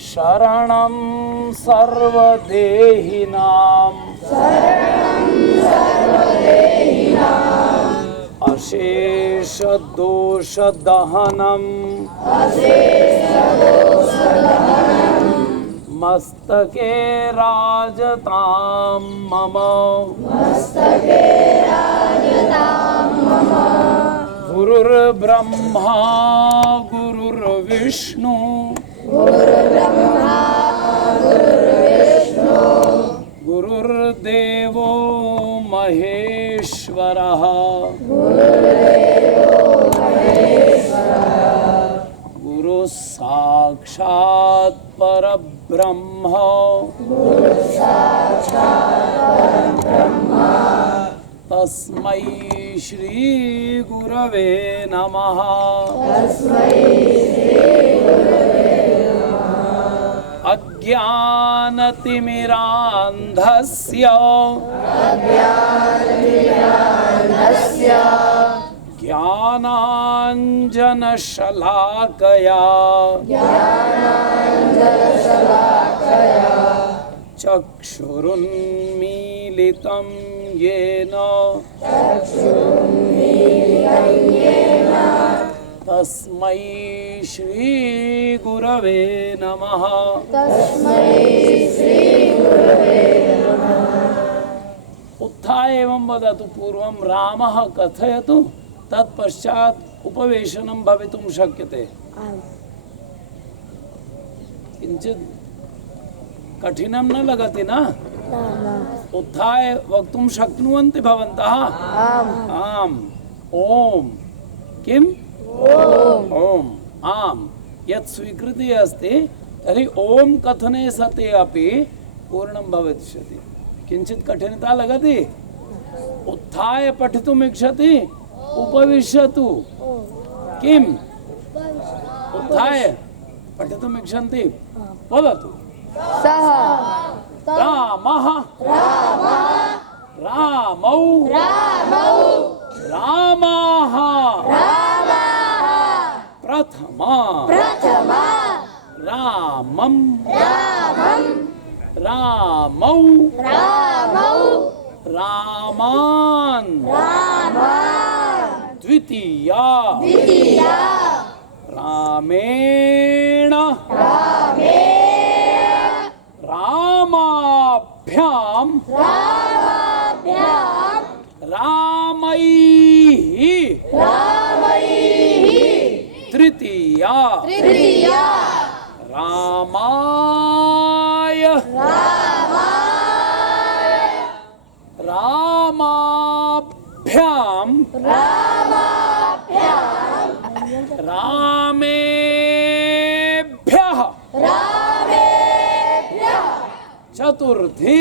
शरणं सर्वदेहिनां अशेष दोषदहनं मस्तके राजतां मम गुरुर्ब्रह्मा गुरुर्विष्णु गुरुर्देवो महेश्वरः गुरुः साक्षात् परब्रह्म तस्मै श्री गुरवे नमः। अज्ञानतिमिरान्धस्य ज्ञानाञ्जनशलाकया चक्षुरुन्मीलितं येन तस्मै श्री गुरवे नमः। उत्थाय एवं वदतु पूर्वं रामः कथयतु तत्पश्चात् उपवेशनं भवितुं शक्यते। किञ्चित् कठिनं न लगति न? उत्थाय वक्तुं शक्नुवन्ति भवन्तः? आम्। ओम किम्? ओम आम्। यत् स्वीकृतिः अस्ति तर्हि ओम कथने सति अपि पूर्णं भविष्यति। किञ्चित् कठिनता लगति? उत्थाय पठितुम् इच्छति? उपविशतु। किम्? उत्थाय पठितुम् इच्छन्ति? वदतु। रामः रामौ रामाः प्रथमा रामं रामौ रामान् द्वितीया रामेण रामाभ्यां रामैः तृतीया रामाय रामाभ्यां रामेभ्यः चतुर्थी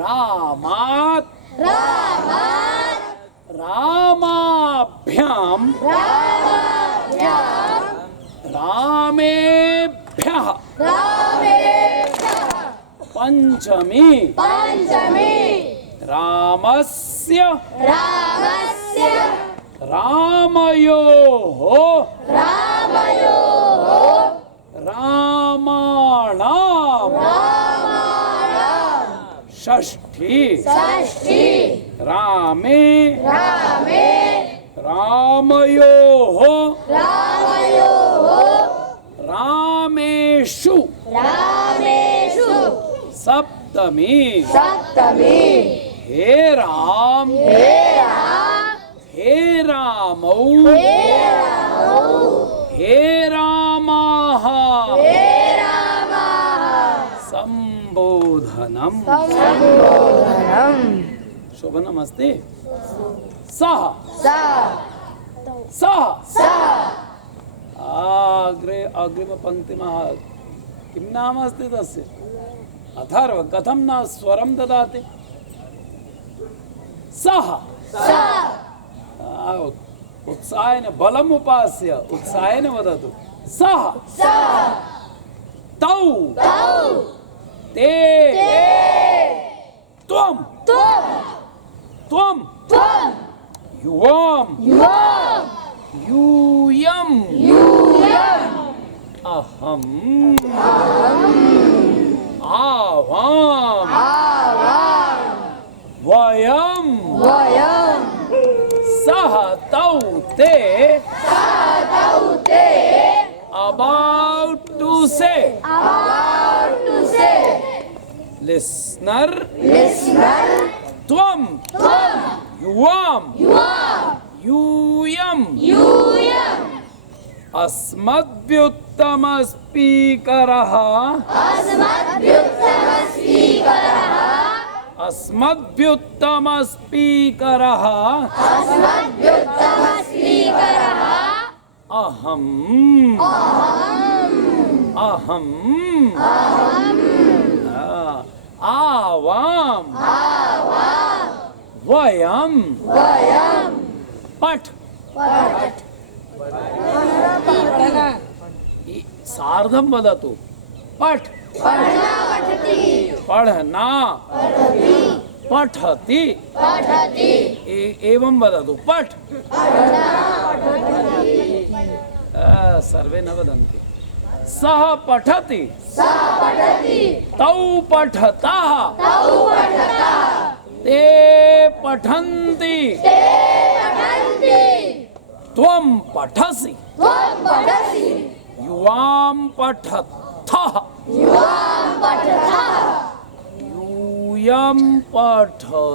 रामात् रामाभ्यां रामेभ्यः पंचमी रामस्य रामयोः रामाणां षष्ठी रामे रामयोः रामेषु सप्तमी हे राम हे रामौ हे रामाः संबोधनम् शोभनमस्ति। सः अग्रिमपङ्क्तिमः किं नाम अस्ति तस्य? अथर्व। कथं न स्वरं ददाति? सः उत्साहेन बलम् उपास्य उत्साहेन वदतु। सः तौ ते त्वं युवाम यूयम अहम आवाम वयम सह तौ ते about to say listener त्वम युवाम यूयम अस्मद्युत्तम स्पीकरः अहम आवाम वयम पठ सार्धम वदतु पठ पढ़ना पठति एवं वदतु पठ सर्वे न वदन्ति सः पठति तौ पठतः ते पठन्ति त्वं पठसि युवां पठतः यूयं पठथ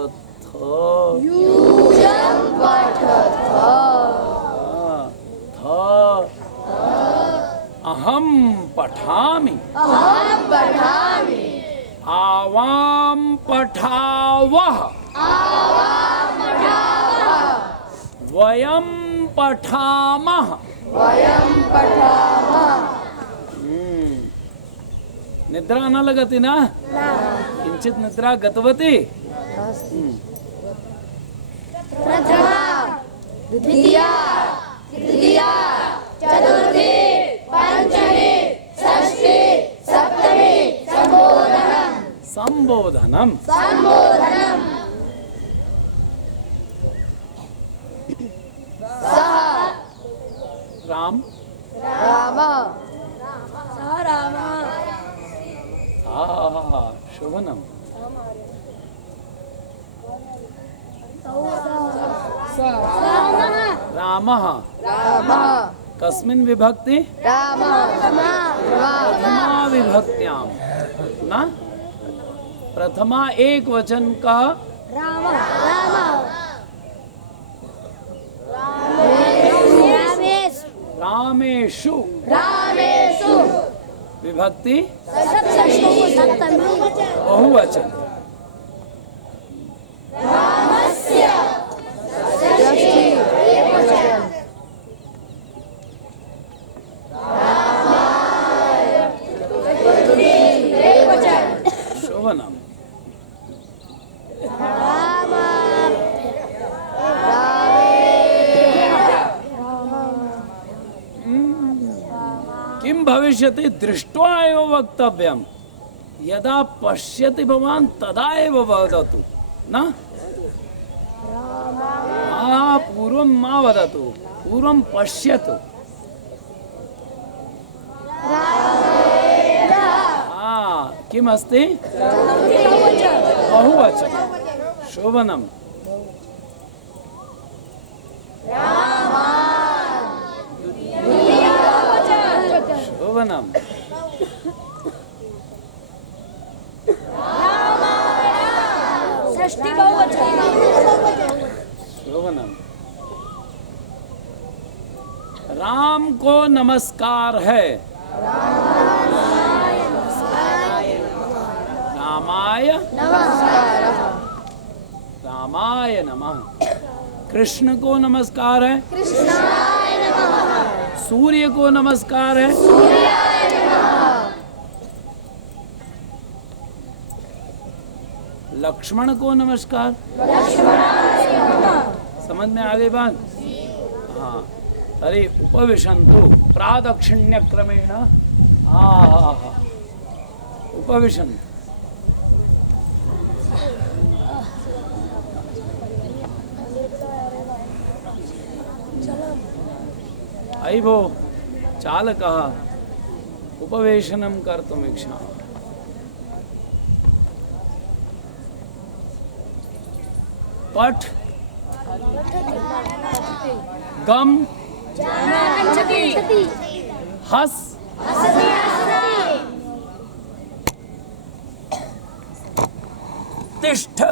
अहम पठामि आवाम पठावः वयम पठामः निद्रा न लगति न किंचित निद्रा गतवती प्रथमा द्वितीया तृतीया चतुर्थी पंचमी षष्ठी सप्तमी संबोधनम सः राम शोभनम रामः कस्मिन् विभक्ति प्रथमा विभक्त्याम ना प्रथमा एक वचन का रामेषु विभक्ति बहुवचन शोभनम किं भविष्यति दृष्ट्वा एव वक्तव्यं यदा पश्यति भवान् तदा एव वदतु न पूर्वं मा वदतु पूर्वं पश्यतु किम् अस्ति बहुवचन शोभनम् शोभनम् शोभनम् राम को नमस्कार है रामाय नमः कृष्ण को नमस्कार है सूर्य को नमस्कार है लक्ष्मण को नमस्कार समझ में आ गई बात हाँ तरी उपविशन्तु प्रादक्षिण्य क्रमेण उपविशन्तु अयि भो चालकः उपवेशनं कर्तुमिच्छामि। पठ गम हस तिष्ठ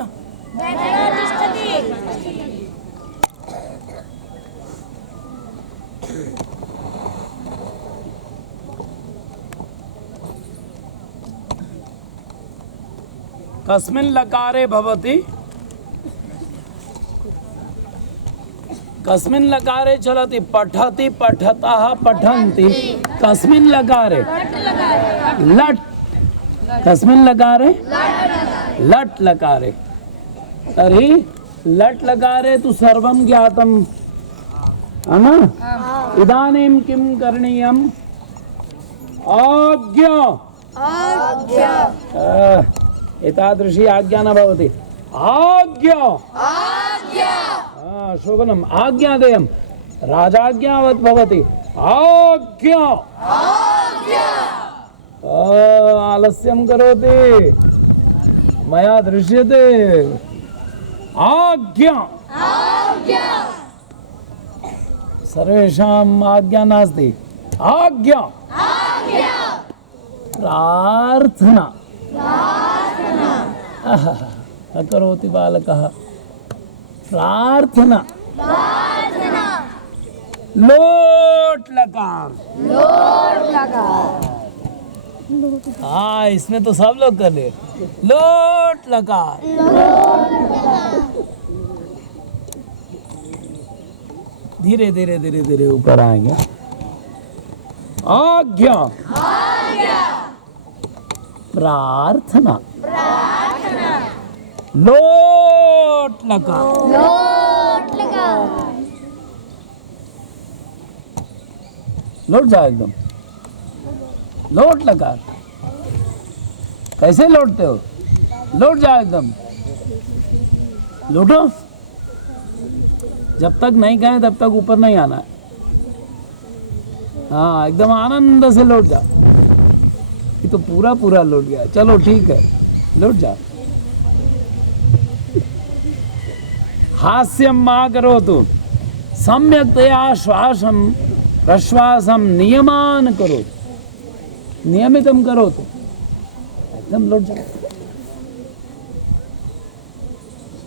कस्मिन् लकारे भवति? कस्मिन् लकारे चलति? पठति पठतः पठन्ति। कस्मिन् लकारे? लट्। कस्मिन् लकारे? लट् लकारे। तर्हि लट् लकारे तु सर्वं ज्ञातं, है न? इदानीं किं करणीयम्? आज्ञा। एतादृशी आज्ञा न भवति। आज्ञा। शोभनम्। आज्ञादेयं राजाज्ञावत् भवति। आज्ञा। आलस्यं करोति, मया दृश्यते। आज्ञा। सर्वेषाम् आज्ञा नास्ति। आज्ञा। प्रार्थना न करोति बालकः। प्रार्थना। लोट लकार। हाँ, इसमें तो सब लोग कर ले। लोट लकार। धीरे धीरे धीरे धीरे ऊपर आएंगे। आज्ञा। प्रार्थना। लोट लकार। लौट जाओ एकदम। लौट लकार। कैसे लौटते हो? लौट जाओ एकदम। लौटो। जब तक नहीं कहें तब तक ऊपर नहीं आना है। हाँ, एकदम आनंद से लौट जाओ। ये तो पूरा पूरा लौट गया। चलो ठीक है, लौट जाओ। हास्यं मा करोतु। सम्यक्तया श्वासं प्रश्वासं नियमान करो। नियमितं करोतु। एकदम लौट जाओ।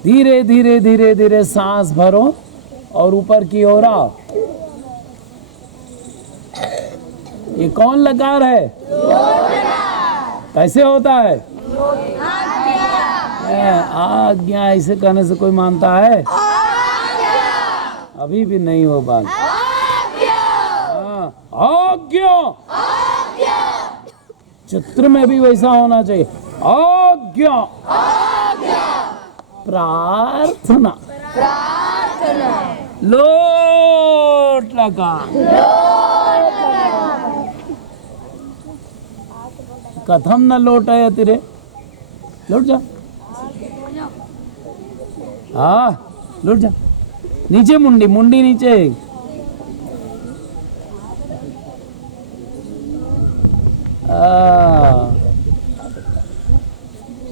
धीरे धीरे धीरे धीरे सांस भरो और ऊपर की ओर आओ। ये कौन लकार है? कैसे होता है? आज्ञा। ऐसे कहने से कोई मानता है? अभी भी नहीं हो बात। आज्ञा। चित्र में भी वैसा होना चाहिए। आज्ञा। प्रार्थना। लोट लगा। कथम न लौटाया तेरे? लौट जा। हाँ, लौट जा। नीचे मुंडी, मुंडी नीचे।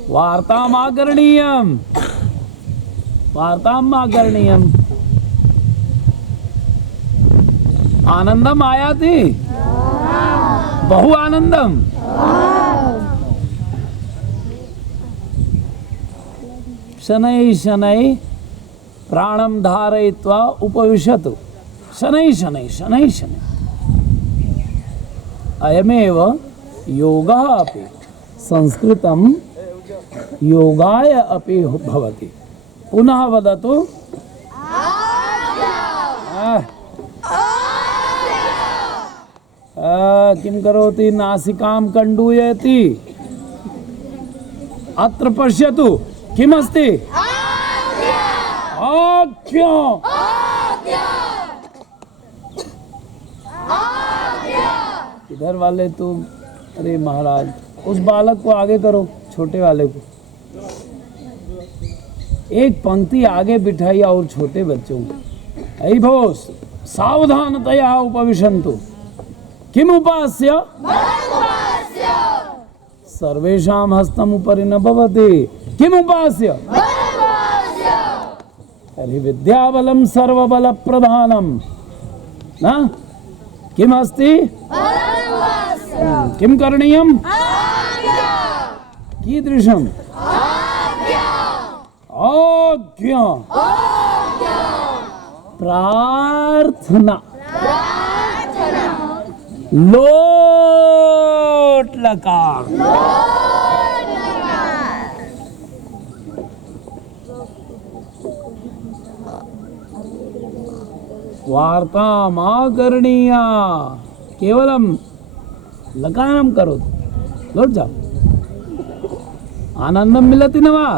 वार्ताम् आकरणीयम्। वार्ताम् आकरणीयम्। आनंदम आयाति? बहु आनंदम। शनैः शनैः प्राणं धारयित्वा उपविशतु। शनैः शनैः शनैः शनैः। अयमेव योगः अपि। संस्कृतं योगाय अपि भवति। पुनः वदतु। किं करोति? नासिकां कण्डूयति। अत्र पश्यतु। किमस्ति? आज्ञा। इधर वाले तुम। अरे महाराज, उस बालक को आगे करो, छोटे वाले को। एक पंक्ति आगे बिठाइए और छोटे बच्चों को। ऐ भोस, सावधानतया उपविशन्तु। किम उपास्य? सर्वेषां हस्तम् उपरि न भवति। किम उपास्य? तर्हि विद्याबलं सर्वबलप्रधानं न? किम अस्ति? किम करणीयम्? कीदृशम्? आज्ञा। प्रार्थना। लोट लकार। वार्ता मा करणीया, केवलम लकारम करो। लौट जाओ। आनंदम मिलति न वा?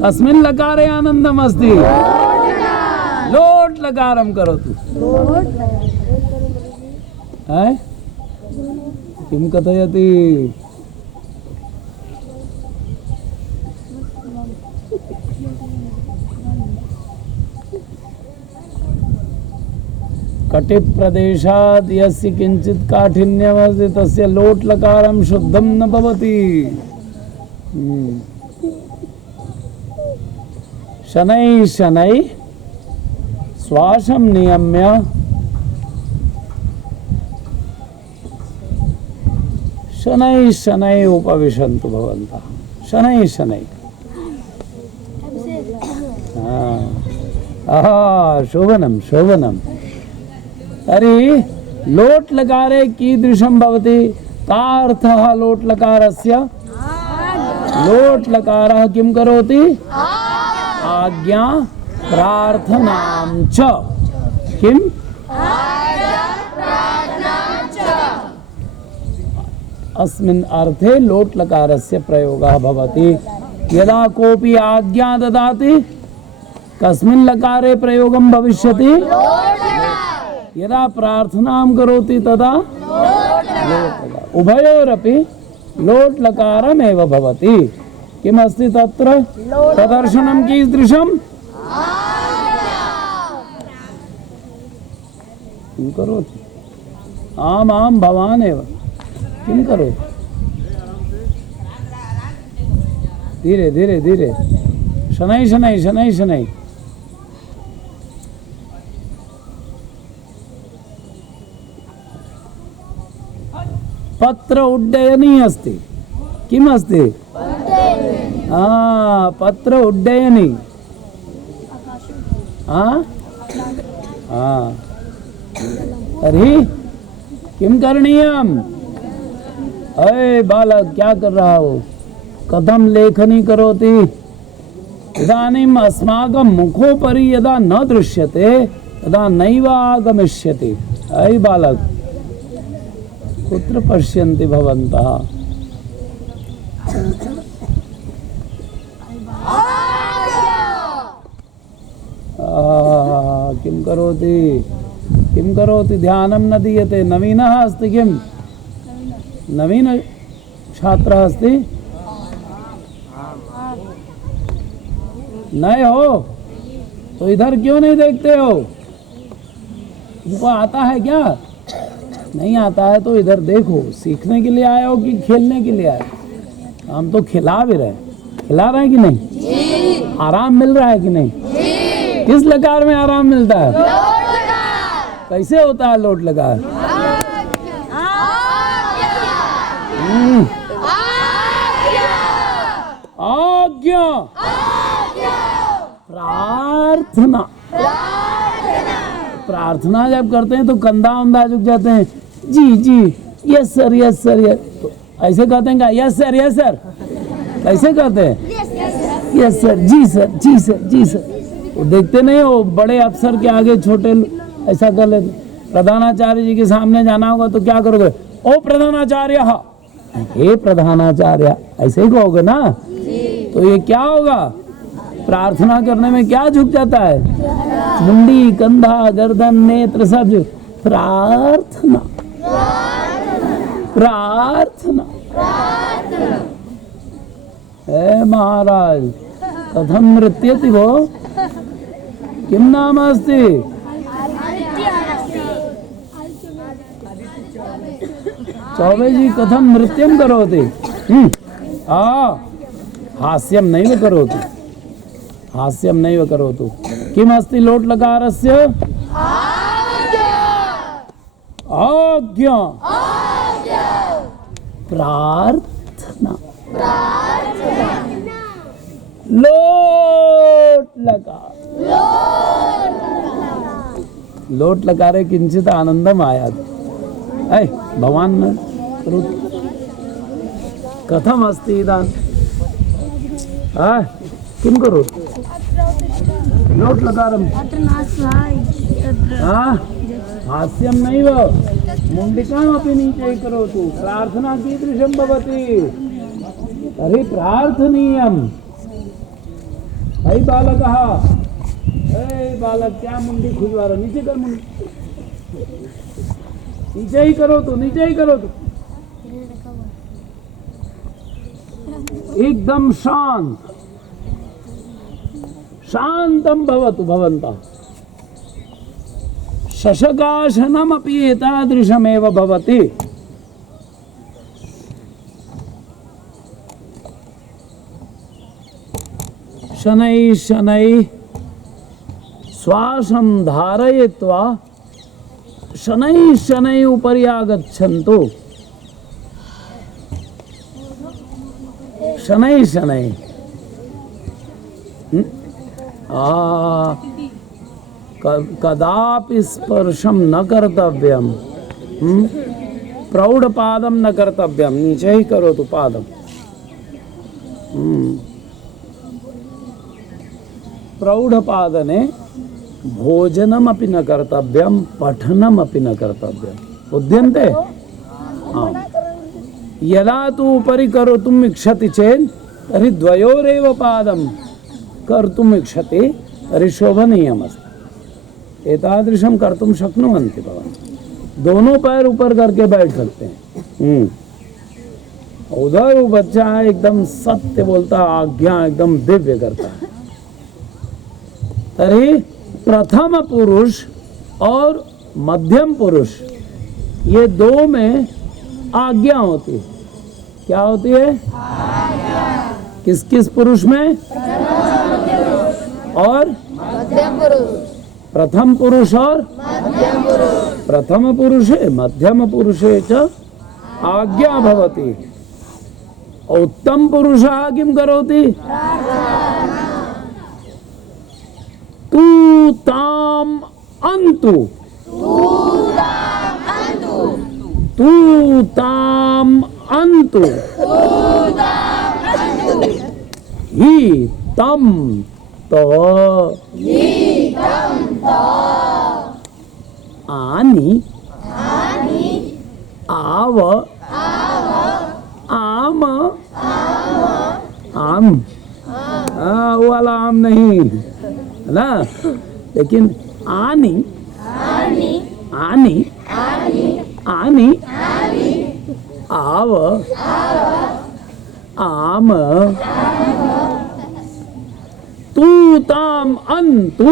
कस्मिन् लकारे आनंदम अस्ति? लोट लकारम करोतु। है? किम कथयति? कटिप्रदेशात् यस्य किंचित् काठिन्यमस्ति तस्य लोट लकारं शुद्धं न भवति। शनैः शनैः श्वासं नियम्य शनैः शनैः उपविशन्तु भवन्तः। शनैः शनैः। शोभनं शोभनं। तर्हि लोट लकारे कीदृशं भवति? का अर्थः लोट लकारस्य? लोट लकारः किं करोति? आज्ञा प्रार्थनां च। किम्? अस्मिन् अर्थे लोट लकारस्य प्रयोगः भवति। यदा कोऽपि आज्ञा ददाति कस्मिन् लकारे प्रयोगं भविष्यति? यदा प्रार्थनां करोति तदा लोट लकार। उभयोरपि लोट लकारमेव भवति। किमस्ति तत्र? प्रदर्शनं कीदृशम्? किं करोति? आम् आं भवान् एव। किं करोति? धीरे धीरे धीरे। शनैः शनैः शनैः शनैः। पत्र उड्डयनी अस्ति। किम् अस्ति? पत्र उड्डयनी। तर्हि किं करणीयम्? अरे बालक क्या कर रहा हो? कथं लेखनी करोति? इदानीम् अस्माकं मुखोपरि यदा न दृश्यते तदा नैव आगमिष्यति। अयि बालक कुत्र पश्यन्ति भवन्तः? किं करोति? किं करोति? ध्यानं न दीयते। नवीनः अस्ति किम्? नवीन छात्रः अस्ति? नए हो तो इधर क्यों नहीं देखते हो? तुमको आता है क्या? नहीं आता है तो इधर देखो। सीखने के लिए आए हो कि खेलने के लिए आए? हम तो खिला भी रहे। खिला रहे हैं कि नहीं? जी। आराम मिल रहा है कि नहीं? जी। किस लकार में आराम मिलता है? लोट लकार। कैसे होता है लोट लकार? आज्ञा। प्रार्थना। प्रार्थना जब करते हैं तो कंधा उंधा झुक जाते हैं। जी जी, yes sir yes sir yes. तो ऐसे कहते हैं क्या? Yes sir yes sir. कैसे कहते हैं? यस सर, जी सर जी सर जी सर। वो देखते नहीं हो बड़े अफसर के आगे छोटे ऐसा कर लेते। प्रधानाचार्य जी के सामने जाना होगा तो क्या करोगे? ओ प्रधानाचार्य, हे प्रधानाचार्य, ऐसे ही कहोगे ना। तो ये क्या होगा? प्रार्थना करने में क्या झुक जाता है? मुंडी, कंधा, गर्दन, नेत्र सब। प्रार्थना प्रार्थना। हे महाराज कथं नृत्यति भो? किं नाम अस्ति? चौबे जी कथम नृत्यं करोति? हास्यं नैव करोतु, हास्यं नैव करोतु। किमस्ति लोट् लकारस्य? आज्ञा। प्रार्थना। लोट लकार, लोट लकारे किंचित आनंदम आयात। ऐ भवान् न करोतु। कथम अस्ति इदानीं? किं करोतु? लोट लकारं। हास्यं नैव, मुण्डिकामपि नीचे करोतु। प्रार्थना कीदृशं भवति? तर्हि प्रार्थनीयम्। भाई बालकः, बालक क्या मुंडी खुजवा रहा? नीचे कर मुंडी, नीचे ही करो तो, नीचे ही करो तो। एकदम शांत, शांतं भवतु भवन्तः। शशकाशनमपि एतादृशमेव भवति। शनैः शनैः श्वासं धारयित्वा शनैः शनैः उपरि आगच्छन्तु। शनैः शनैः कदापि स्पर्शं न कर्तव्यं। प्रौढपादं न कर्तव्यं। नीचे ही करोतु पादं। प्रौढपादने भोजनमपि न कर्तव्यं, पठनमपि न कर्तव्यं। बुध्यन्ते? यदा तु उपरि कर्तुम् इच्छति चेत् तर्हि द्वयोरेव पादं कर्तुम् इच्छति तर्हि शोभनीयमस्ति। एतादृशं कर्तुं शक्नुवन्ति भवान्। दोनों पैर ऊपर करके बैठ सकते हैं। उधर वो बच्चा है एकदम सत्य बोलता, आज्ञा एकदम दिव्य करता है। तरी प्रथम पुरुष और मध्यम पुरुष, ये दो में आज्ञा होती है। क्या होती है? किस किस पुरुष में? और मध्यम पुरुष। प्रथम पुरुष और मध्यम पुरुष। प्रथम पुरुषे मध्यम पुरुषे च आज्ञा भवति। उत्तम पुरुषः किं करोति? तू ताम अंतु, तू ताम अंतु, ही तम तो, आनी आव, आम, आम, वो वाला आम नहीं है ना, लेकिन आनी आनी आनी आव, आम, तू ताम अंतु,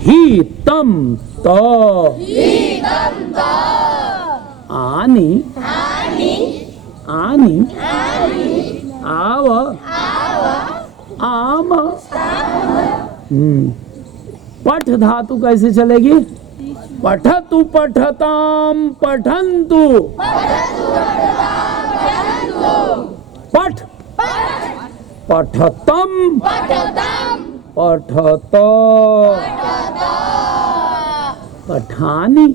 ही तम तो, आनी आनी आव, आम। पठ धातु कैसे चलेगी? पठतु पठताम पठन्तु, पठ पठतम पठत, पठानि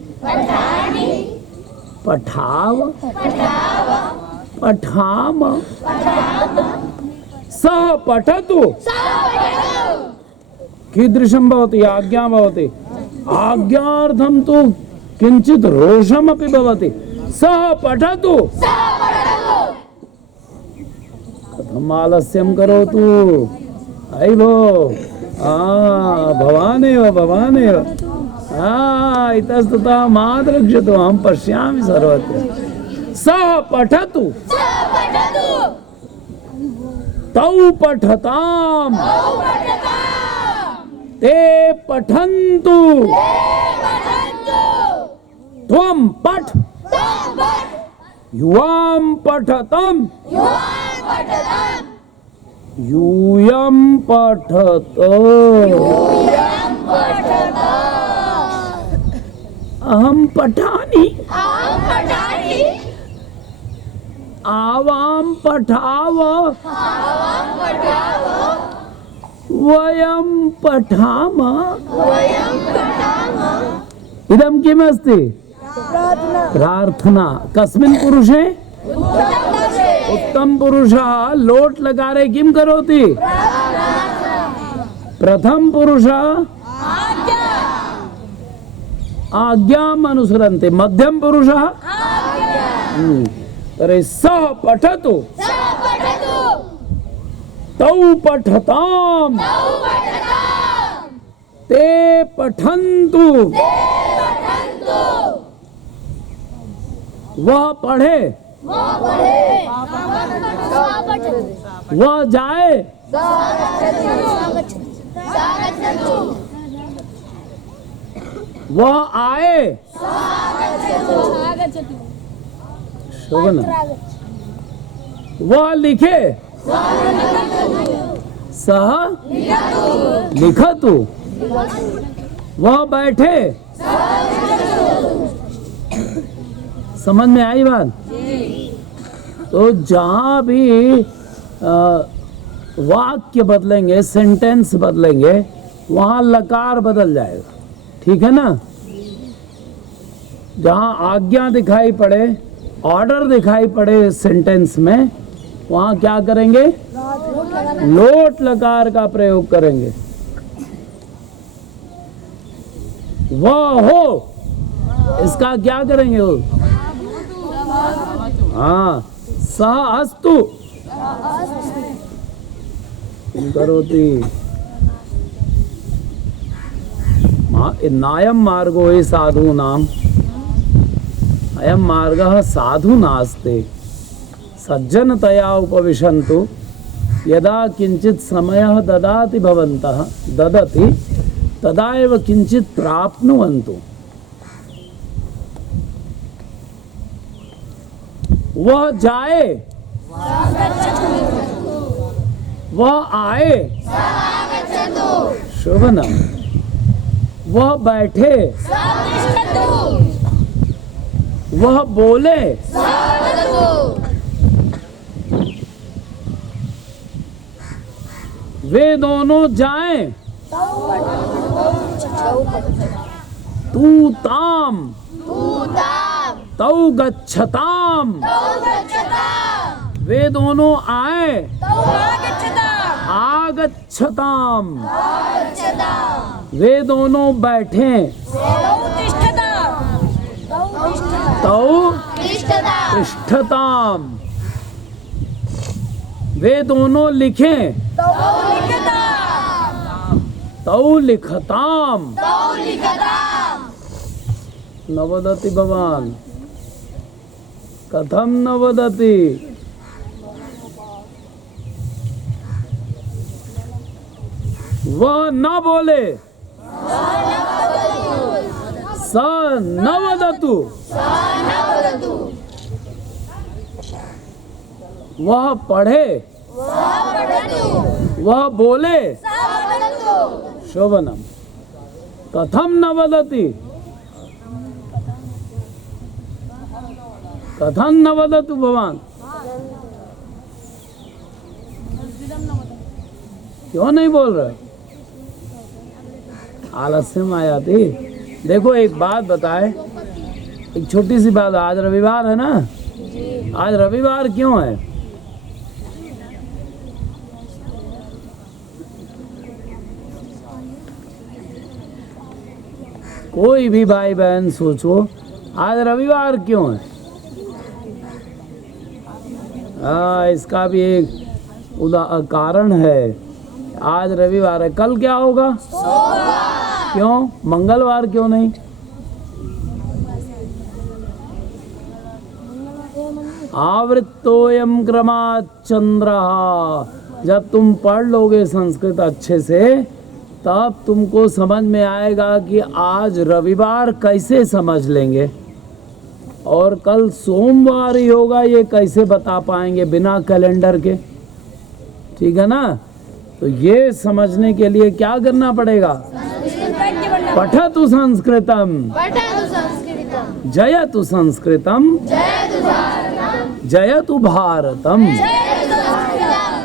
पठाव, पठाम, सः पठतु। कीदृशं भवति? आज्ञा भवति। आज्ञार्थं तु किञ्चित् रोषमपि भवति। सः पठतु। कथम् आलस्यं करोतु? अयि भो, भवानेव भवानेव, इतस्ततः मा द्रक्ष्यतु, अहं पश्यामि सर्वत्र। सः पठतु, तौ पठताम्, ते पठन्तु, त्वं पठ। युवाम पठतम युवां पठतम् यूयम पठत यूयं पठत अहम पठामि अहं पठामि आवाम पठाव आवां पठाव वयम पठाम वयं पठामः इदं किमस्ति प्रार्थना कस्मिन् पुरुषे उत्तम पुरुषः लोट लकारे किं करोति प्रथम पुरुषः आज्ञाम् अनुसरन्ति मध्यम पुरुषः तर्हि सः पठतु तौ पठताम् ते पठन्तु वह पढ़े वह जाए वह आए शोभन वह लिखे सह लिखतु वह बैठे समझ में आई बात तो जहाँ भी वाक्य बदलेंगे सेंटेंस बदलेंगे वहाँ लकार बदल जाएगा ठीक है ना जहाँ आज्ञा दिखाई पड़े ऑर्डर दिखाई पड़े सेंटेंस में वहाँ क्या करेंगे लोट लकार का प्रयोग करेंगे वह हो इसका क्या करेंगे वो हाँ सह अस्तु करोति नायम मार्गो हि साधूनाम अयम मार्गः साधुनास्ते सज्जनतया उपविशन्तु यदा किंचित समयः ददाति भवन्तः ददति तदा एव किंचित प्राप्नुवन्तु वह जाए वह आए शोभना वह बैठे वह बोले वे दोनों जाएं तू ताम तौ गच्छताम वे दोनों आए आगच्छताम वे दोनों बैठे तौ तिष्ठताम वे दोनों लिखें तौ लिखताम न वदति भवान कथम न वदति वह न बोले स न वदतु वह पढ़े वह बोले शोभनम कथम न वदति कथम न वदतु भवान क्यों नहीं बोल रहे आलस्य में आ जाती देखो एक बात बताए एक छोटी सी बात आज रविवार है ना आज रविवार क्यों है कोई भी भाई बहन सोचो आज रविवार क्यों है इसका भी एक कारण है आज रविवार है कल क्या होगा क्यों मंगलवार क्यों नहीं आवृत्तोयम क्रमात् चंद्रः जब तुम पढ़ लोगे संस्कृत अच्छे से तब तुमको समझ में आएगा कि आज रविवार कैसे समझ लेंगे और कल सोमवार ही होगा, ये कैसे बता पाएंगे बिना कैलेंडर के? ठीक है ना? तो ये समझने के लिए क्या करना पड़ेगा? पठतु संस्कृतम पठतु संस्कृतम् जयतु संस्कृतम जयतु भारतम् जयतु भारतम। जयतु संस्कृतम्।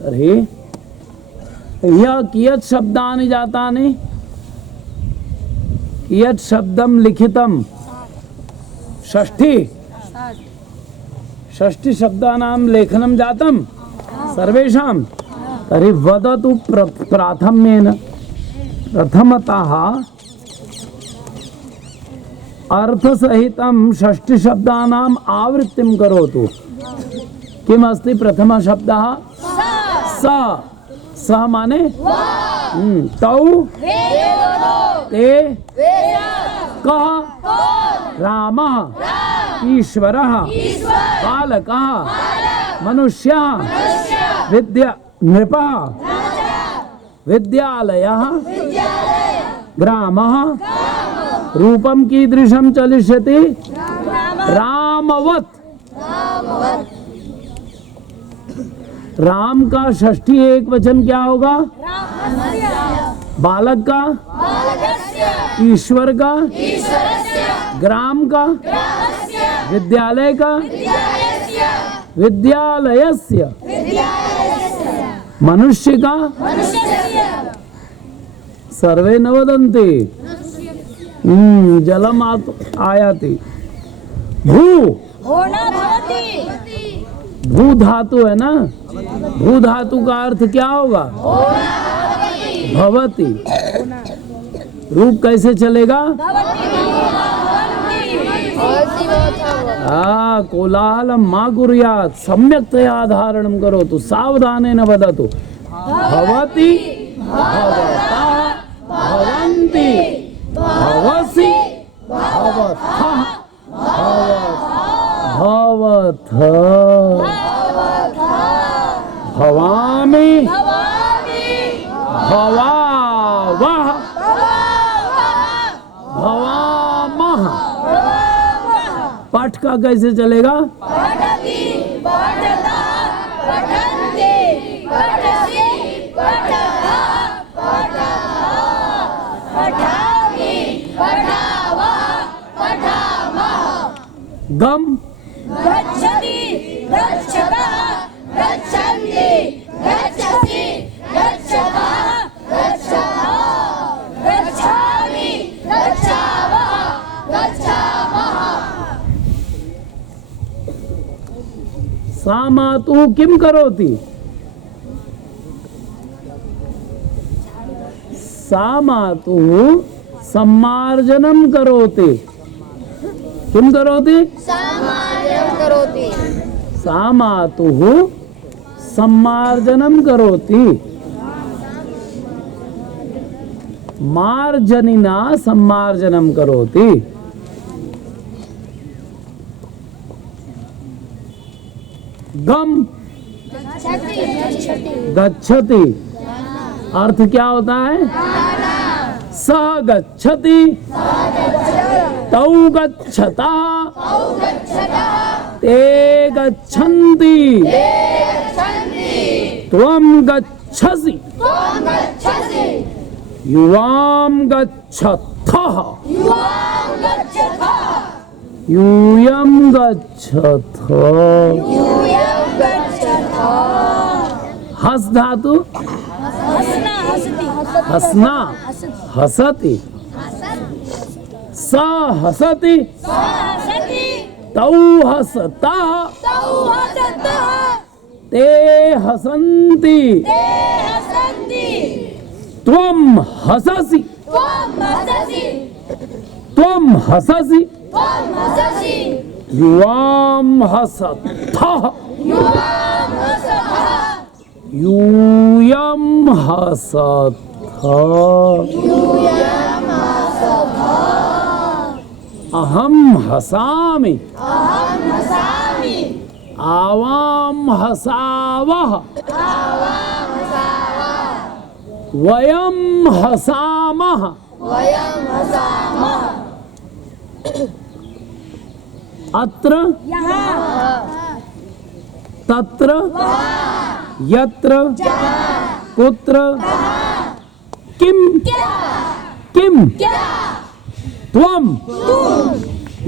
तर्हि ह्यः कियत् शब्दानि जातानि? कियत् शब्दं लिखितं? षष्ठी शब्दानां लेखनं जातं सर्वेषां। तर्हि वदतु प्राथम्येन प्रथमतः अर्थसहितं षष्टिशब्दानाम् आवृत्तिं करोतु। किम् अस्ति प्रथमः शब्दः? स। स माने तौ ते कः रामः ईश्वरः बालकः मनुष्यः नृपः विद्यालयः ग्रामः रूपं कीदृशं चलिष्यति? रामवत्। राम का षष्ठी एक वचन क्या होगा? बालक का, ईश्वर का, ग्राम का, विद्यालय का, विद्यालयस्य, मनुष्य का, सर्वे न वदन्ति। जलम आयाति। भू भू धातु है ना? भू धातु का अर्थ क्या होगा? भवति। रूप कैसे चलेगा? कोलाहलं मा कुर्यात् सम्यक्तया धारणं करोतु सावधानेन वदतु। भवति भवता भवन्ति भवसि भवथः भवथ भवामि भवावः भवामः। पाठ का कैसे चलेगा? गम गच्छति गच्छतः गच्छन्ति गच्छसि गच्छतः गच्छतः गच्छामि गच्छावः गच्छामः। सा मातुः किं करोति? सा मातुः सम्मार्जनं करोति। किं करोति? सम्मार्जनं करोति। सा मातुः सम्मार्जनं करोति। मार्जनिना सम्मार्जनं करोति। गम गच्छति। अर्थ क्या होता है? सह गच्छति तौ गच्छतः ते गच्छन्ति त्वं गच्छसि युवां गच्छथः यूयं गच्छथ। हस धातु हसना हसति। स हसति तौ हसतः ते हसन्ति त्वं हससि युवां हसथः यूयं हसथ। अहं हसामि आवां हसावः वयं हसामः अत्र यहाँ तत्र वहाँ यत्र जहाँ कुत्र कहाँ किम क्या किम क्या त्वम तुम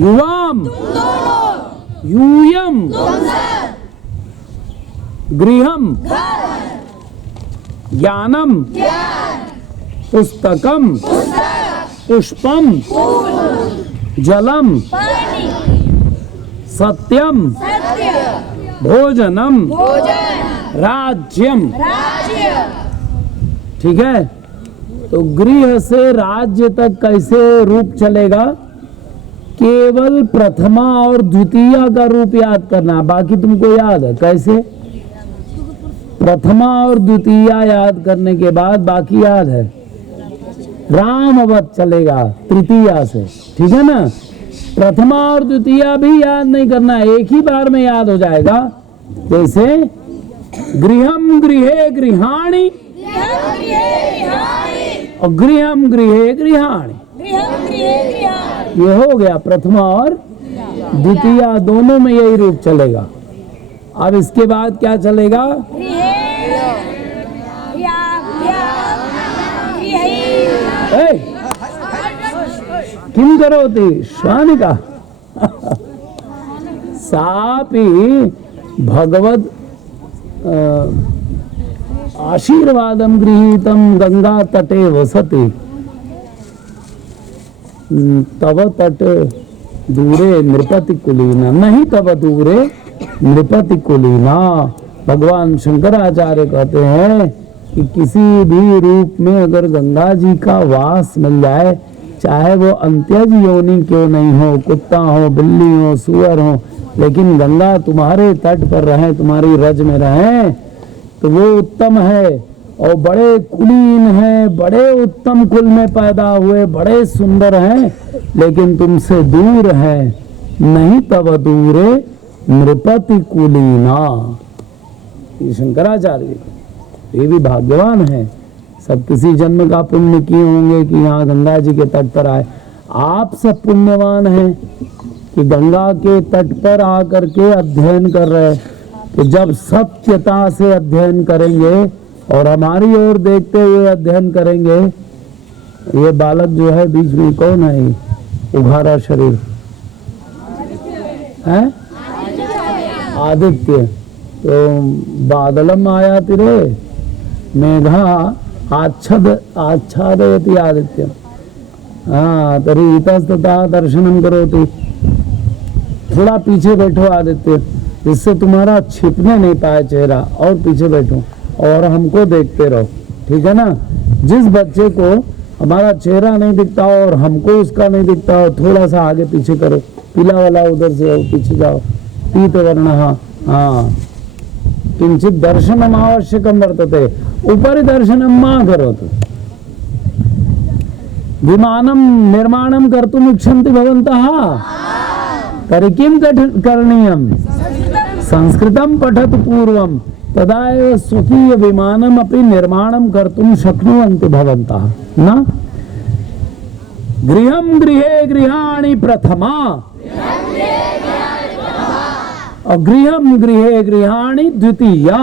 युवाम दोनों यूयम तुम सब गृहम घर ज्ञानम ज्ञान पुस्तकम पुस्तक पुष्पम फूल जलम पानी सत्यम सत्य भोजनम भोजन राज्यम। राज्य। ठीक है, तो गृह से राज्य तक कैसे रूप चलेगा? केवल प्रथमा और द्वितीय का रूप याद करना, बाकी तुमको याद है कैसे? प्रथमा और द्वितीय याद करने के बाद बाकी याद है। रामवत चलेगा तृतीया से, ठीक है ना? प्रथमा और द्वितीय भी याद नहीं करना, एक ही बार में याद हो जाएगा। जैसे गृहम गृहे गृहाणि गृहं गृहे गृहाणि और गृहम गृहे गृहाणि, गृहं गृहे गृहाणि। ये हो गया प्रथमा और द्वितीय, दोनों में यही रूप चलेगा। अब इसके बाद क्या चलेगा? गृहे गृही ए, किम करोति श्वानिका सापि भगवद आशीर्वादं गृहीतं गंगा तटे वसति तव तट दूरे नृपति कुलीना, नहीं तव दूरे नृपति कुलीना। भगवान शंकराचार्य कहते हैं कि किसी भी रूप में अगर गंगा जी का वास मिल जाए, चाहे वो अंत्यज योनि क्यों नहीं हो, कुत्ता हो, बिल्ली हो, सुअर हो, लेकिन गंगा तुम्हारे तट पर रहे, तुम्हारी रज में रहे, तो वो उत्तम है। और बड़े कुलीन हैं, बड़े उत्तम कुल में पैदा हुए, बड़े सुंदर हैं, लेकिन तुमसे दूर है। नहीं तव दूरे नृपति कुलीना। ये शंकराचार्य, ये भी भाग्यवान है, सब किसी जन्म का पुण्य किए होंगे कि यहाँ गंगा जी के तट पर आए। आप सब पुण्यवान हैं कि गंगा के तट पर आकर के अध्ययन कर रहे। तो जब सत्यता से अध्ययन करेंगे और हमारी ओर देखते हुए अध्ययन करेंगे, ये बालक जो है बीच में कौन है? उघारा शरीर है आदित्य। तो बादलम आयाति रे मेघा आच्छादयति आदित्य। हाँ, तरी इतस्ततः दर्शनम करोति। थोड़ा पीछे बैठो आदित्य, जिससे तुम्हारा छिपने नहीं पाए चेहरा, और पीछे बैठो और हमको देखते रहो, ठीक है ना? जिस बच्चे को हमारा चेहरा नहीं दिखता और हमको उसका नहीं दिखता हो, थोड़ा सा आगे पीछे करो, पीला वाला उधर से हो, पीछे जाओ, पीत वर्ण। हाँ, किंचित दर्शनम आवश्यकम वर्तते, ऊपर दर्शनम मा करोतु। विमानम निर्माणम कर्तुम इच्छन्ति भवन्तः, तर्हि किं करणीयम्? संस्कृतं पठतु पूर्वं, तदा एव स्वकीय विमानम अपि निर्माणं कर्तुं शक्नुवन्ति भवन्तः न? गृहं गृहे गृहाणि प्रथमा और गृहं गृहे गृहाणि द्वितीया।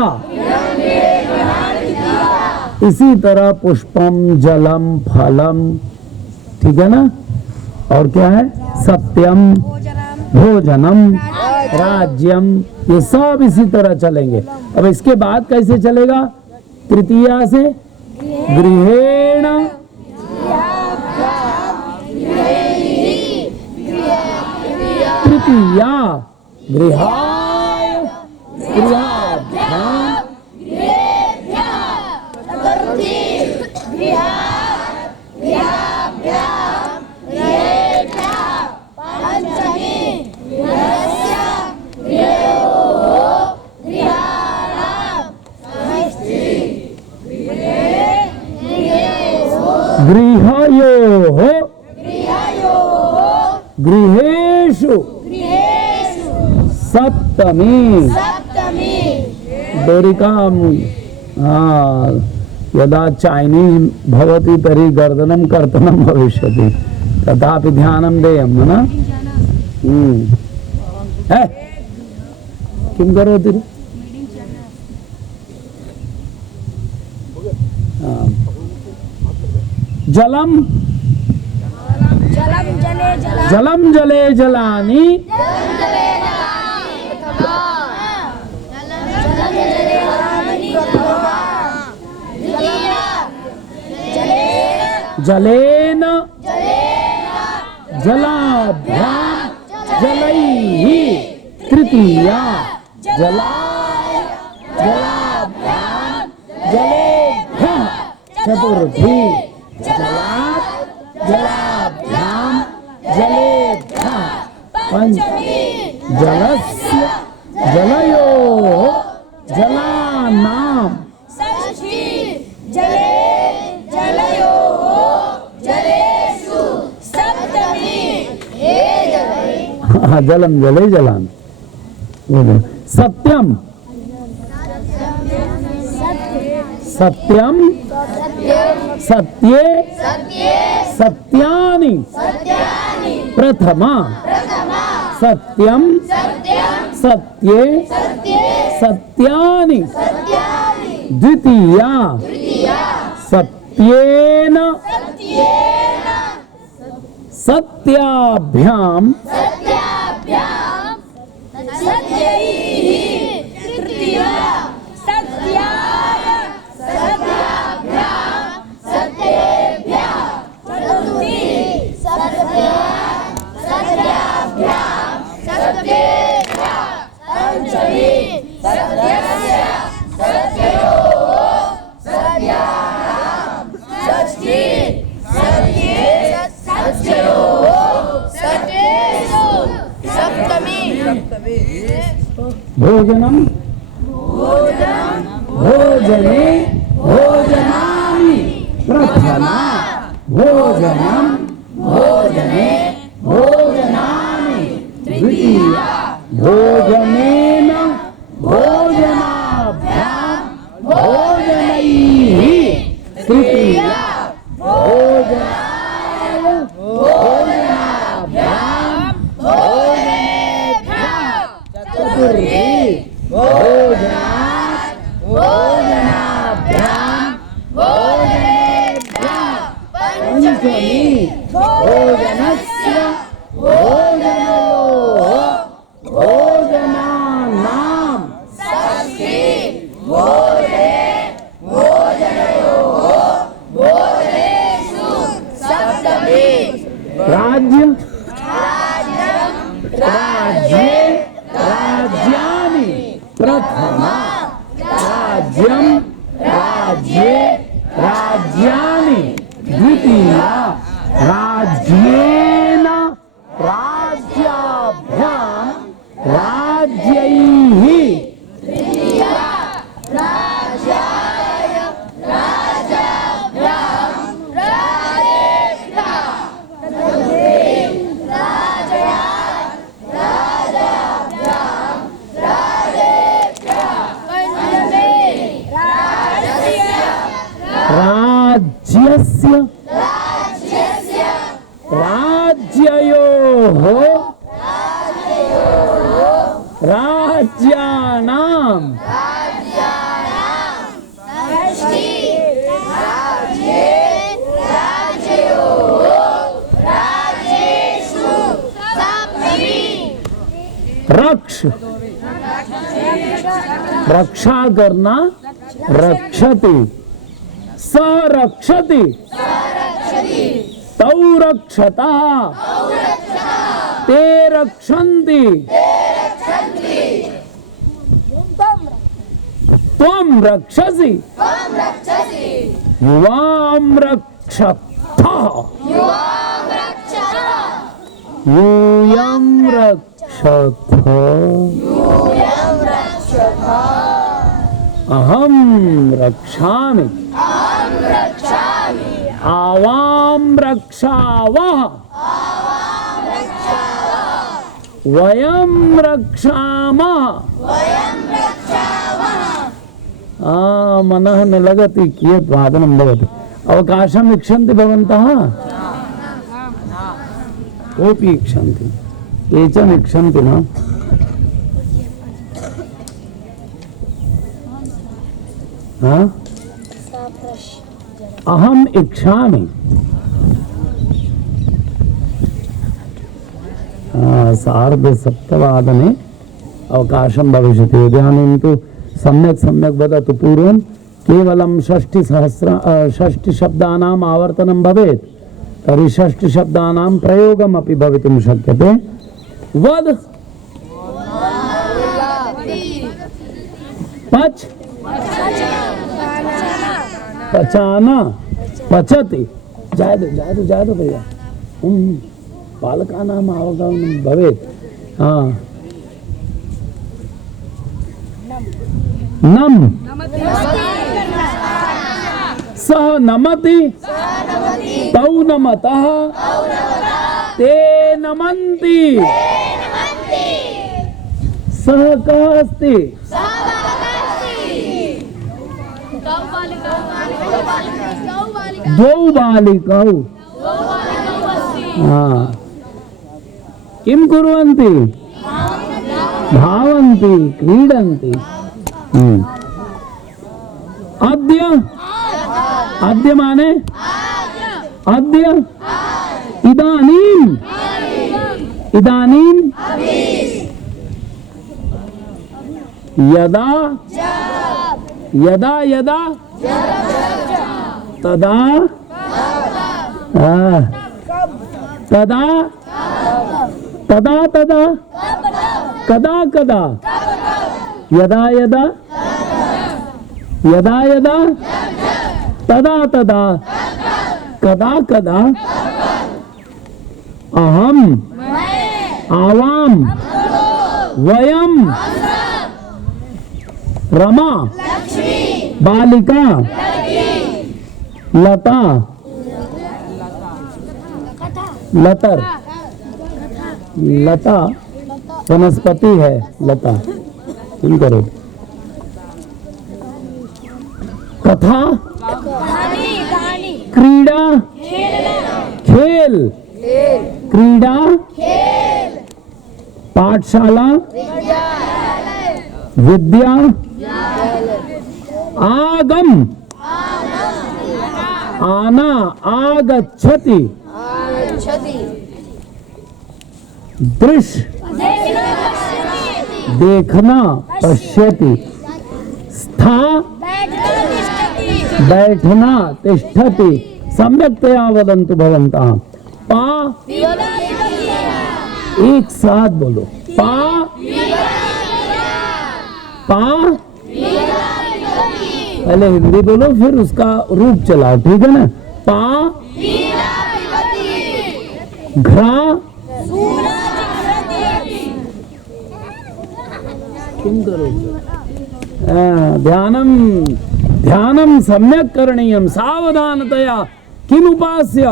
इसी तरह पुष्पम जलम फलम, ठीक है ना? और क्या है? सत्यम भोजनम राज्यम, ये सब इसी तरह चलेंगे। अब इसके बाद कैसे चलेगा? तृतीया से गृहेण, तृतीया गृहाय गृहाभ्याम, गृहयोः गृहेषु सप्तमी। डोरिकाम, हाँ, यदा चाइनीज भवति तर्हि गर्दनम कर्तनम भविष्यति। तथापि ध्यानं देयं न है किं करोति जलम जलम जले जलानि जलेन जलाभ्यां जलैः तृतीया जलाय जलाभ्यां जलेभ्यः चतुर्थी जलात् जलाभ्यां जलेभ्यः पंचमी जलस्य जलयोः जलानां षष्ठी जले जलयोः जलेषु सप्तमी जलम जले जलान सत्यम सत्यम सत्ये सत्यानि प्रथमा सत्यम सत्ये सत्यानि द्वितीया सत्येन सत्याभ्यां तृतीया सत्याय सत्याभ्यां सत्येभ्यः चतुर्थी सत्याभ्यां सत्येभ्यः पंचमी सत्यस्य सत्योः सत्यानां षष्ठी सत्ये सत्योः सत्येषु सप्तमी भोजनम भोजने भोजनानि प्रथमा भोजनम भोजने भोजनानि द्वितीया भोजनेन भोजनाभ्यां भोजनैः तृतीया भोजनाय भोजनाभ्यां भोजनेभ्यः चतुर्थी भोजनात् भोजनाभ्यां भोजनेभ्यः पंचमी भोजनस्य भोजनयोः भोजनानां षष्ठी भोजनयोः भोजनेषु सप्तमी राज्य राज्ये राज्यानि प्रथमा राज्यं राज्ये राज्यानि द्वितीया राज्येन राज्याभ्यां राज्यैः तृतीया राज्याय राज्याभ्यां राज्येभ्यः चतुर्थी राज्यात् राज्याभ्यां राज्येभ्यः पंचमी राज्यस्य राज्ययोः राज्यानां षष्ठी राज्ये राज्ययोः राज्येषु सप्तमी रक्ष रक्षा करना रक्षति सरक्षति तौ रक्षता ते रक्षन्ति त्वं रक्षसि युवां रक्षतः यूयं रक्षथ अहं रक्षामि आवां रक्षावः वयं रक्षामः मनः न लगति कियत् वादनं भवति अवकाशम् इच्छन्ति भवन्तः कोऽपि इक्षन्ति, केचन इक्षन्ति न। हाँ? अहम इच्छामि। सार्धसप्तवादने अवकाशं भविष्यति। इदानीं तु सम्यक् सम्यक् वदतु। पूर्वं केवलं 60 शब्दानाम् आवर्तनं भवेत्, तर्हि 60 शब्दानां प्रयोगमपि भवितुं शक्यते। वद पच पचाना पचति। जादू भैया बालकानाम् अवगमनं भवेत्। हाँ नम सह नमति तौ नमतः ते नमन्ति। सह कः अस्ति? द्वौ बालिकौ। हाँ किं कुर्वन्ति? धावन्ति, क्रीडन्ति। अद्य, अद्य माने अद्य, इदानीं, इदानीं, यदा, यदा यदा, तदा, तदा, तदा तदा, कदा कदा, यदा यदा, यदा यदा, तदा तदा, कदा कदा, अहम, आवाम, वयम, रमा, बालिका, लता, लतर, लता वनस्पति है। लता तुम करो। कथा, क्रीड़ा, खेल, क्रीड़ा, पाठशाला, विद्या, आगम, आना, आगच्छति, दृश्य, देखना, पश्यति, स्था, बैठना, तिष्ठति। सम्यक्तया वदन्तु भवन्तः। पा, एक साथ बोलो। पा, पा, पहले हिंदी बोलो फिर उसका रूप चलाओ, ठीक है ना। पा, घ्रा, किं करोति? ध्यानं ध्यानं सम्यक् करणीयं। सावधानतया। किम् उपास्य?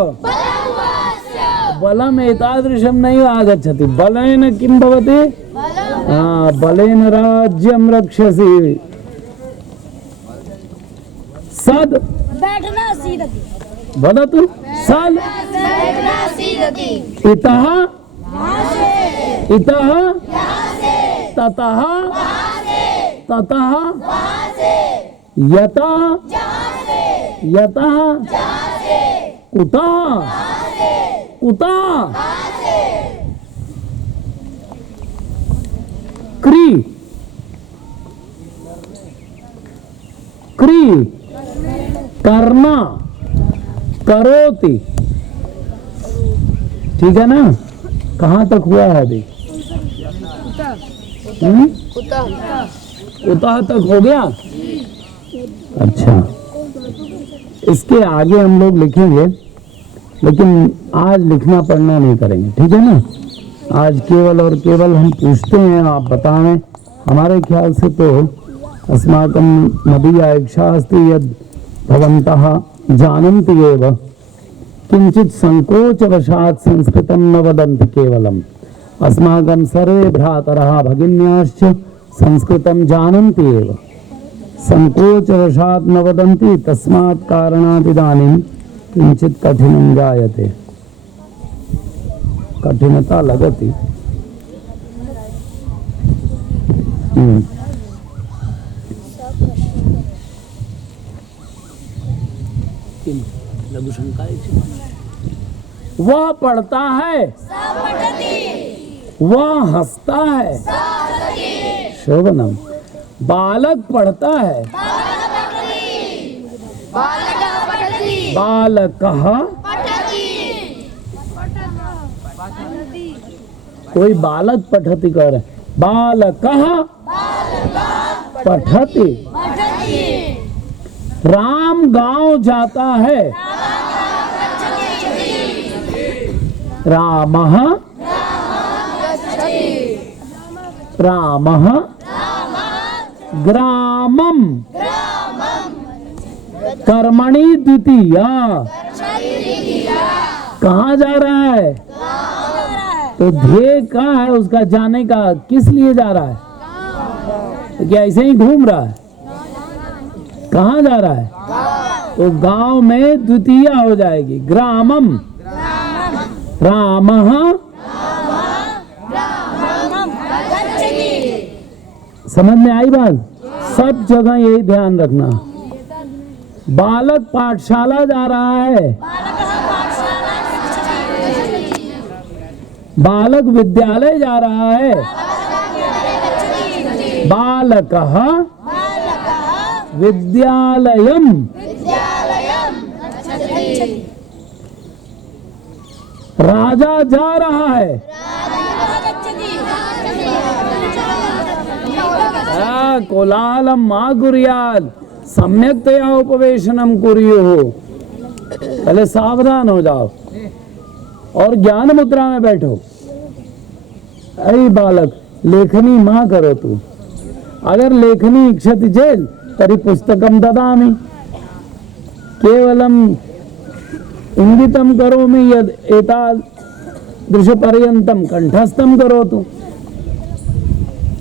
बलम् एतादृशं नैव आगच्छति। बलेन किं भवति? बलेन राज्यं रक्षसि। सद, बैठना सीदति। वदतु। सद, बैठना सीदति। इतः, इतः, ततः, ततः, यतः, यतः, कुतः, कुतः, क्री, क्री, करना, करोति। ठीक है ना। कहाँ तक हुआ है अभी? उतः तक हो गया। अच्छा, इसके आगे हम लोग लिखेंगे, लेकिन आज लिखना पढ़ना नहीं करेंगे, ठीक है ना। आज केवल और केवल हम पूछते हैं, आप बताएं। हमारे ख्याल से तो अस्माकं मदीया इच्छा अस्ति यद् भवन्तः जानन्ति एव, किंचित संकोचवशात् संस्कृतं न वदन्ति केवलम्। अस्माकं सर्वे भ्रातरः भगिन्याश्च संस्कृतं जानन्ति एव, संकोचवशात् न वदन्ति। तस्मात् कारणात् इदानीं किंचित कठिनं जायते। कठिनता लगती। लघु शंका वह पढ़ता है, वह हंसता है, शोभनम। बालक पढ़ता है, बालकः, कोई बालक पठति कर रहे, बालकः पठति। राम गांव जाता है, रामः, रामः ग्रामम, कर्मणि द्वितीया। कहाँ जा रहा है? तो ध्येय कहाँ है उसका जाने का? किस लिए जा रहा है? तो क्या ऐसे ही घूम रहा है? कहाँ जा रहा है? तो गांव में द्वितीया हो जाएगी, ग्रामम, रामः। समझ में आई बात? सब जगह यही ध्यान रखना। बालक पाठशाला जा रहा है, बालक विद्यालय जा रहा है, बालकः विद्यालयम। राजा जा रहा है, कोलाहलम मा कुर्यात् सम्यक्तया उपवेशनम कुर्युः। पहले सावधान हो जाओ और ज्ञान मुद्रा में बैठो। अरे बालक, लेखनी मां करो तू। अगर लेखनी इच्छति चेत् तर्हि पुस्तकं ददामि। केवलम इंगितम करोमि यद् एतादृशपर्यन्तं कंठस्थं करोतु।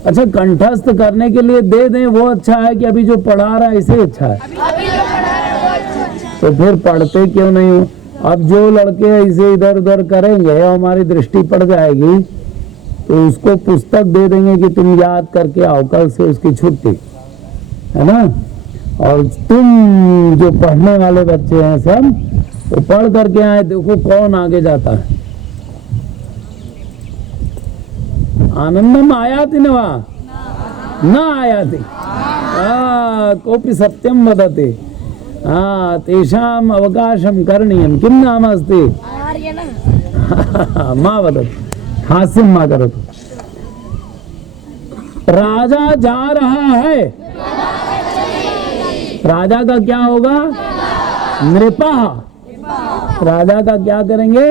अच्छा, कंठस्थ करने के लिए दे दें वो अच्छा है कि अभी जो पढ़ा रहा है इसे अच्छा है? तो फिर पढ़ते क्यों नहीं हो? अब जो लड़के इसे इधर उधर करेंगे और हमारी दृष्टि पड़ जाएगी तो उसको पुस्तक दे देंगे कि तुम याद करके आओ, कल से उसकी छुट्टी है ना। और तुम जो पढ़ने वाले बच्चे हैं सब, वो पढ़ करके आए, देखो कौन आगे जाता है। आनंदम आयाति न वा न आयाति, कोऽपि सत्यम वदति, तेषाम अवकाशम करणीयम। किम नाम अस्ति? मा वदतु, हास्यम मा करोतु। राजा जा रहा है, राजा का क्या होगा? नृपः। राजा का क्या करेंगे?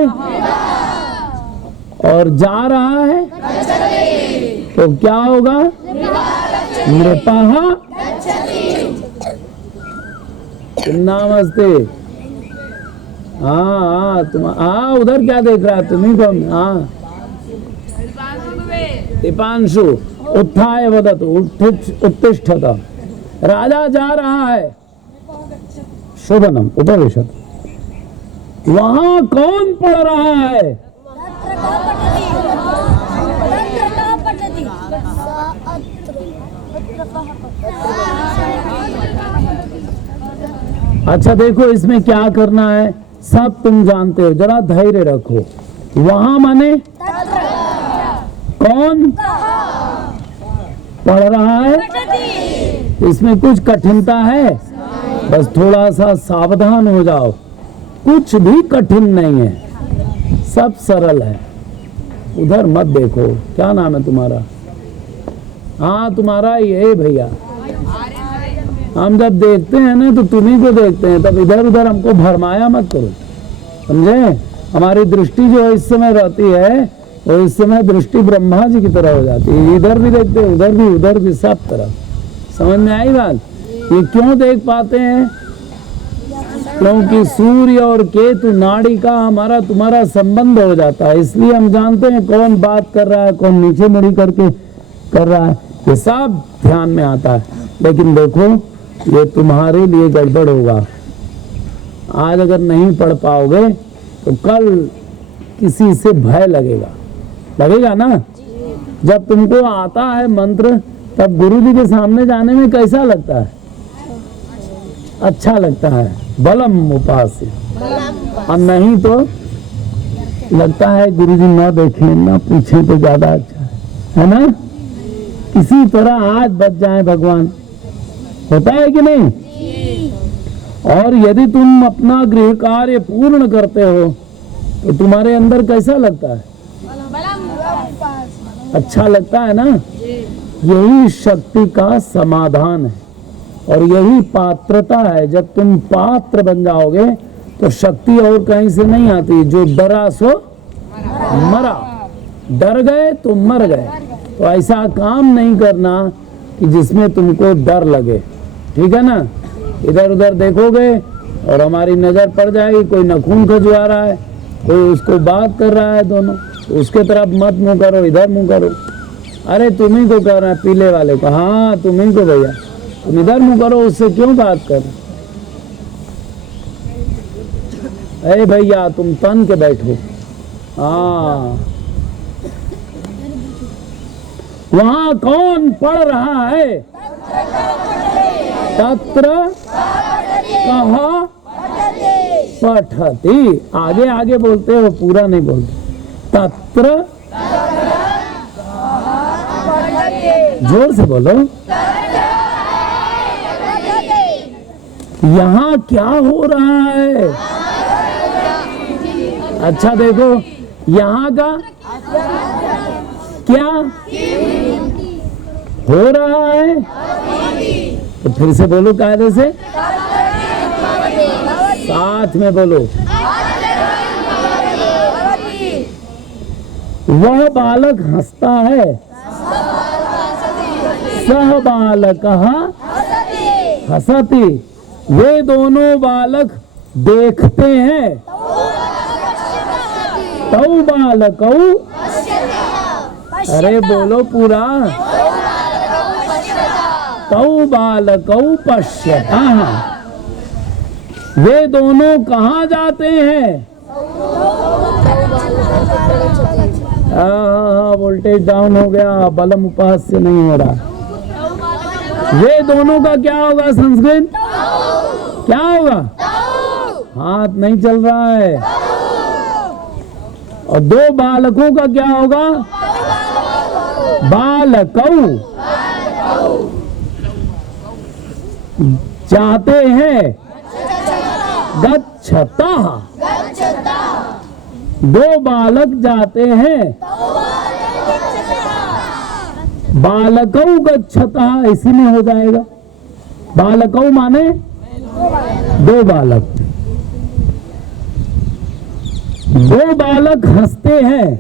और जा रहा है तो क्या होगा? नृपः। नमस्ते। हाँ तुम, उधर क्या देख रहा है? तुम्ही कौन? हाँ, दीपांशु। उत्थाय वदतु, उत्तिष्ठत। राजा जा रहा है, शोभनम, उपविशत। वहां कौन पढ़ रहा है? अच्छा देखो, इसमें क्या करना है सब तुम जानते हो, जरा धैर्य रखो। वहां माने कौन पढ़ रहा है? इसमें कुछ कठिनता है? बस थोड़ा सा सावधान हो जाओ। कुछ भी कठिन नहीं है, सब सरल है। उधर मत देखो। क्या नाम है तुम्हारा? हाँ तुम्हारा ये भैया। हम जब देखते हैं ना तो तुम्ही को देखते हैं, तब इधर उधर हमको भरमाया मत करो, समझे? हमारी दृष्टि जो इस समय रहती है वो इस समय दृष्टि ब्रह्मा जी की तरह हो जाती है। इधर भी देखते हैं, उधर भी सब तरफ। समझ में आई बात? ये क्यों देख पाते हैं? क्योंकि सूर्य और केतु नाड़ी का हमारा तुम्हारा संबंध हो जाता है, इसलिए हम जानते हैं कौन बात कर रहा है, कौन नीचे मुड़ी करके कर रहा है। ये सब ध्यान में आता है। लेकिन देखो, ये तुम्हारे लिए गड़बड़ होगा। आज अगर नहीं पढ़ पाओगे तो कल किसी से भय लगेगा, लगेगा ना? जब तुमको आता है मंत्र तब गुरु जी के सामने जाने में कैसा लगता है? अच्छा लगता है, बलम उपास्य। और नहीं तो लगता है गुरु जी ना देखें ना पूछें तो ज्यादा अच्छा है ना? किसी तरह हाथ बच जाए भगवान, होता है कि नहीं? और यदि तुम अपना गृह कार्य पूर्ण करते हो तो तुम्हारे अंदर कैसा लगता है? अच्छा लगता है ना? यही शक्ति का समाधान है और यही पात्रता है। जब तुम पात्र बन जाओगे तो शक्ति और कहीं से नहीं आती। जो डरा सो मरा, डर गए तो मर गए। तो ऐसा काम नहीं करना कि जिसमें तुमको डर लगे, ठीक है ना? इधर उधर देखोगे और हमारी नजर पड़ जाएगी, कोई नखून खजुआ रहा है, कोई उसको बात कर रहा है दोनों, तो उसके तरफ मत मुंह करो, इधर मुंह करो। अरे तुम्ही को कर रहा है पीले वाले को, हाँ तुम्ही को भैया, तुम इधर मुंह करो, उससे क्यों बात कर? अरे भैया तुम तन के बैठो। हाँ, वहां कौन पढ़ रहा है? तत्र कहा पठति। आगे आगे बोलते हो, पूरा नहीं बोलते। तत्र, जोर से बोलो। यहाँ क्या हो रहा है? अच्छा देखो, यहाँ का क्या हो रहा है? तो फिर से बोलो कायदे से, साथ में बोलो। वह बालक हंसता है, सह बालकः हसति। वे दोनों बालक देखते हैं, तौ बालकौ, अरे बोलो पूरा, तौ बालकौ पश्यतः। वे दोनों कहाँ जाते हैं? वोल्टेज डाउन हो गया, बलम उपास से नहीं हो रहा। वे दोनों का क्या होगा संस्कृत? क्या होगा? हाथ नहीं चल रहा है। और दो बालकों का क्या होगा? बालकौ। जाते हैं, गच्छतः। दो बालक जाते हैं, बालकौ गच्छतः, इसी में हो जाएगा। बालकौ माने दो बालक। दो बालक हंसते हैं,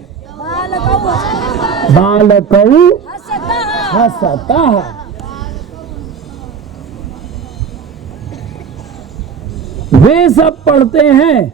बालकौ हसतः। वे सब पढ़ते हैं,